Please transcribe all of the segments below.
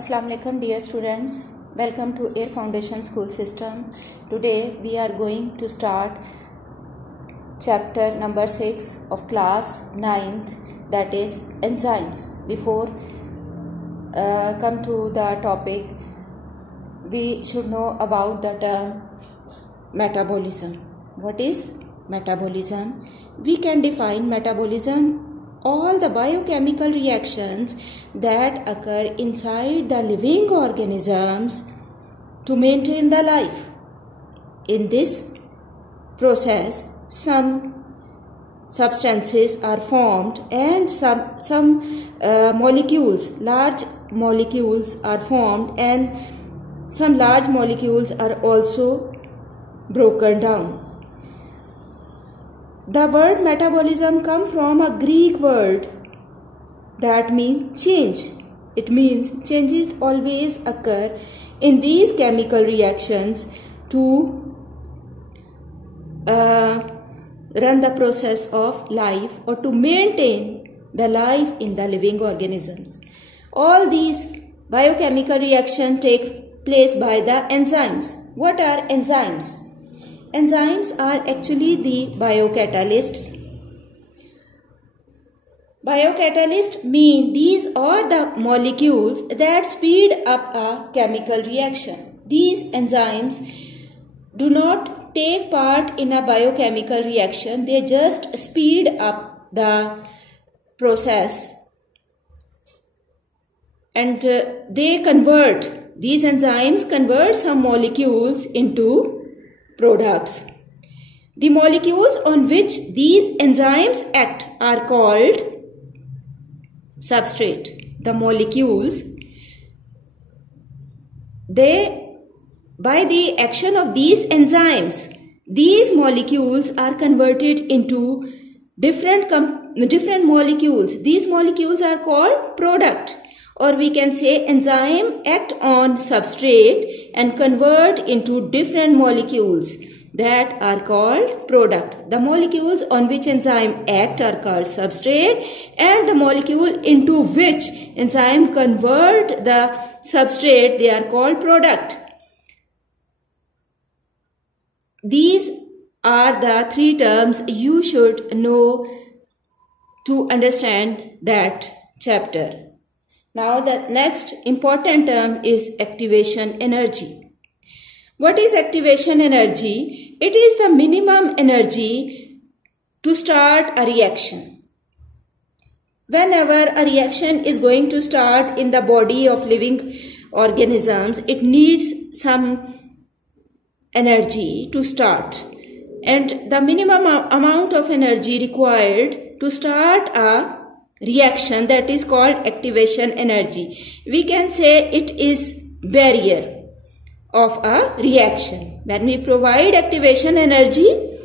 Assalamu alaikum dear students, welcome to Air Foundation School System. Today we are going to start chapter number 6 of class 9th, that is enzymes. Before come to the topic, we should know about the term metabolism. What is metabolism? We can define metabolism all the biochemical reactions that occur inside the living organisms to maintain the life. In this process, some substances are formed and some molecules, large molecules are formed, and some large molecules are also broken down. The word metabolism comes from a Greek word that means change. It means changes always occur in these chemical reactions to run the process of life or to maintain the life in the living organisms. All these biochemical reactions take place by the enzymes. What are enzymes? Enzymes are actually the biocatalysts. Biocatalysts mean these are the molecules that speed up a chemical reaction. These enzymes do not take part in a biochemical reaction, they just speed up the process, and these enzymes convert some molecules into products. The molecules on which these enzymes act are called substrate. The molecules, by the action of these enzymes, these molecules are converted into different molecules. These molecules are called product, or we can say enzyme act on substrate and convert into different molecules that are called product. The molecules on which enzyme act are called substrate, and the molecule into which enzyme convert the substrate, they are called product. These are the three terms you should know to understand that chapter. Now the next important term is activation energy. What is activation energy? It is the minimum energy to start a reaction. Whenever a reaction is going to start in the body of living organisms, it needs some energy to start. And the minimum amount of energy required to start a reaction, that is called activation energy. We can say it is barrier of a reaction. When we provide activation energy,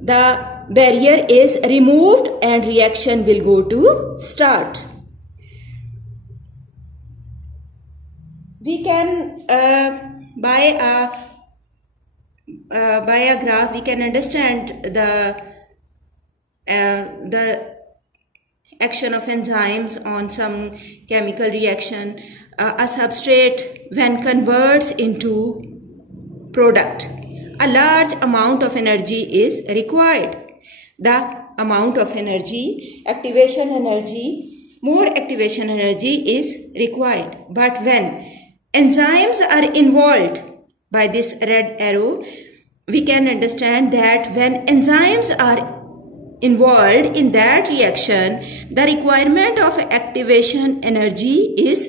the barrier is removed and reaction will go to start. We can by a graph we can understand the action of enzymes on some chemical reaction. A substrate, when converts into product, a large amount of energy is required. The amount of energy, activation energy, more activation energy is required. But when enzymes are involved, by this red arrow, we can understand that when enzymes are involved in that reaction, the requirement of activation energy is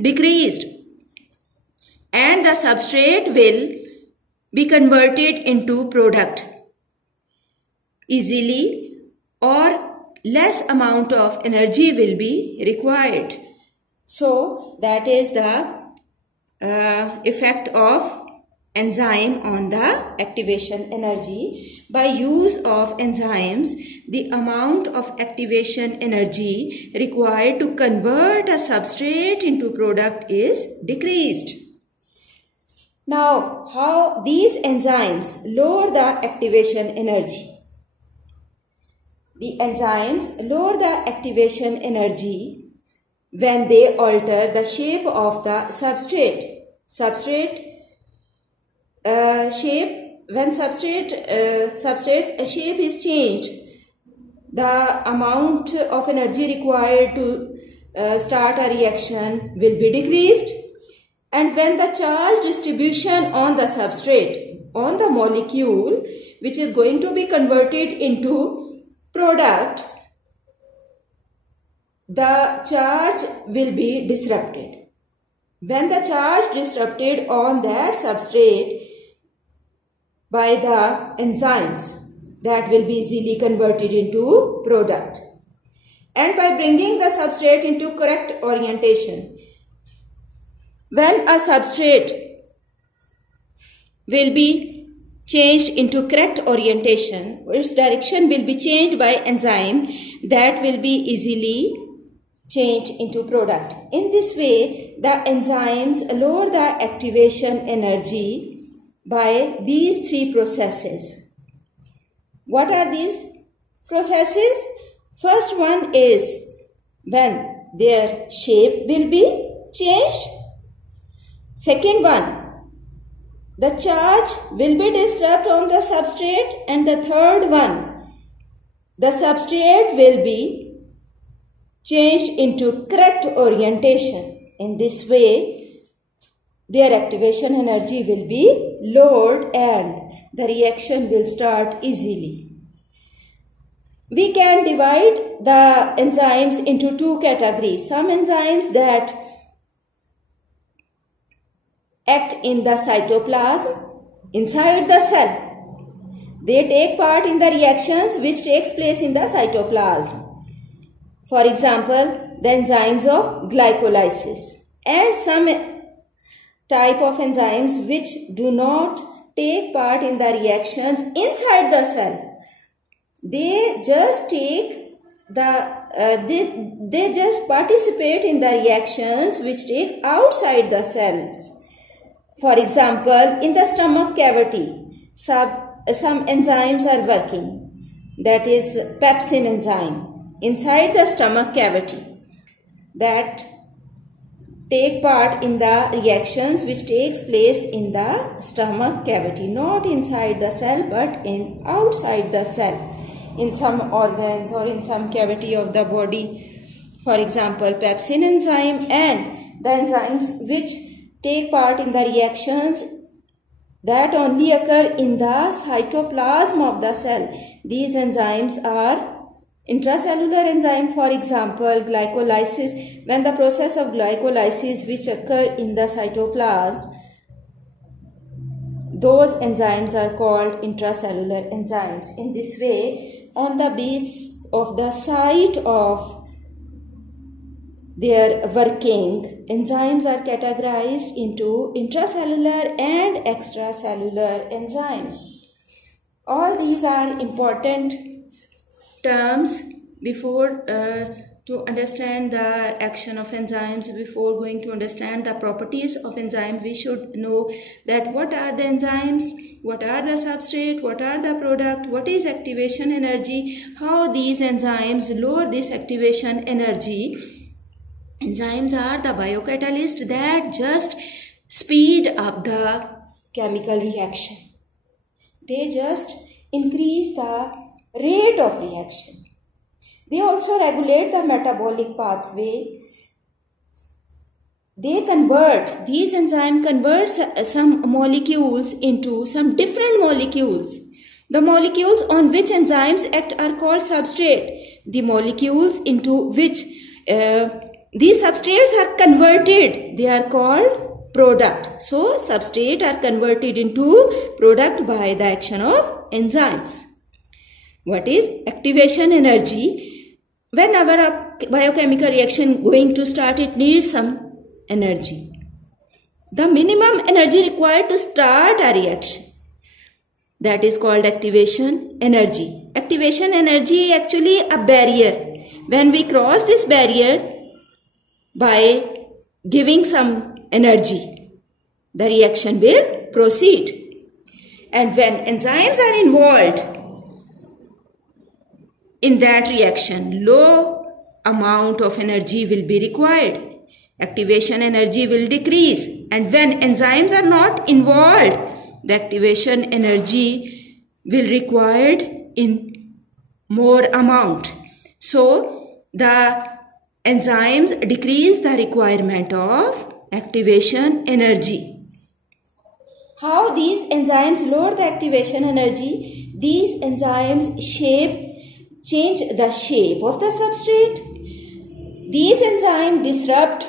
decreased and the substrate will be converted into product easily, or less amount of energy will be required. So that is the effect of enzyme on the activation energy. By use of enzymes, the amount of activation energy required to convert a substrate into product is decreased. Now, how these enzymes lower the activation energy? The enzymes lower the activation energy when they alter the shape of the substrate. When substrate's shape is changed, the amount of energy required to start a reaction will be decreased. And when the charge distribution on the substrate, on the molecule which is going to be converted into product, the charge will be disrupted. When the charge disrupted on that substrate by the enzymes, that will be easily converted into product. And by bringing the substrate into correct orientation, when a substrate will be changed into correct orientation, its direction will be changed by enzyme, that will be easily changed into product. In this way, the enzymes lower the activation energy by these three processes. What are these processes? First one is when their shape will be changed. Second one, the charge will be disrupted on the substrate. And the third one, the substrate will be changed into correct orientation. In this way, their activation energy will be lowered and the reaction will start easily. We can divide the enzymes into two categories. Some enzymes that act in the cytoplasm inside the cell. They take part in the reactions which takes place in the cytoplasm. For example, the enzymes of glycolysis, and some type of enzymes which do not take part in the reactions inside the cell. They just they just participate in the reactions which take outside the cells. For example, in the stomach cavity, some enzymes are working, that is pepsin enzyme, inside the stomach cavity, that take part in the reactions which takes place in the stomach cavity, not inside the cell but outside the cell, in some organs or in some cavity of the body. For example, pepsin enzyme and the enzymes which take part in the reactions that only occur in the cytoplasm of the cell. These enzymes are intracellular enzyme. For example, glycolysis. When the process of glycolysis which occur in the cytoplasm, those enzymes are called intracellular enzymes. In this way, on the base of the site of their working, enzymes are categorized into intracellular and extracellular enzymes. All these are important terms before to understand the action of enzymes. Before going to understand the properties of enzyme, we should know that what are the enzymes, what are the substrate, what are the product, what is activation energy, how these enzymes lower this activation energy. Enzymes are the biocatalyst that just speed up the chemical reaction. They just increase the rate of reaction. They also regulate the metabolic pathway. These enzymes convert some molecules into some different molecules. The molecules on which enzymes act are called substrate. The molecules into which these substrates are converted, they are called product. So, substrate are converted into product by the action of enzymes. What is activation energy? Whenever a biochemical reaction going to start, it needs some energy. The minimum energy required to start a reaction, that is called activation energy. Activation energy is actually a barrier. When we cross this barrier by giving some energy, the reaction will proceed. And when enzymes are involved in that reaction, low amount of energy will be required. Activation energy will decrease, and when enzymes are not involved, the activation energy will required in more amount. So the enzymes decrease the requirement of activation energy. How these enzymes lower the activation energy? These enzymes change the shape of the substrate. These enzymes disrupt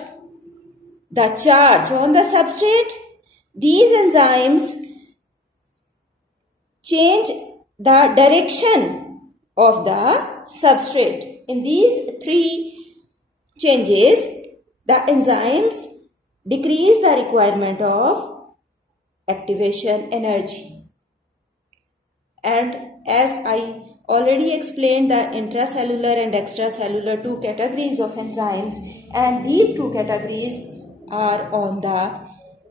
the charge on the substrate. These enzymes change the direction of the substrate. In these three changes, the enzymes decrease the requirement of activation energy. And as I already explained, the intracellular and extracellular two categories of enzymes, and these two categories are on the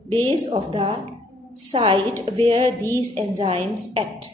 base of the site where these enzymes act.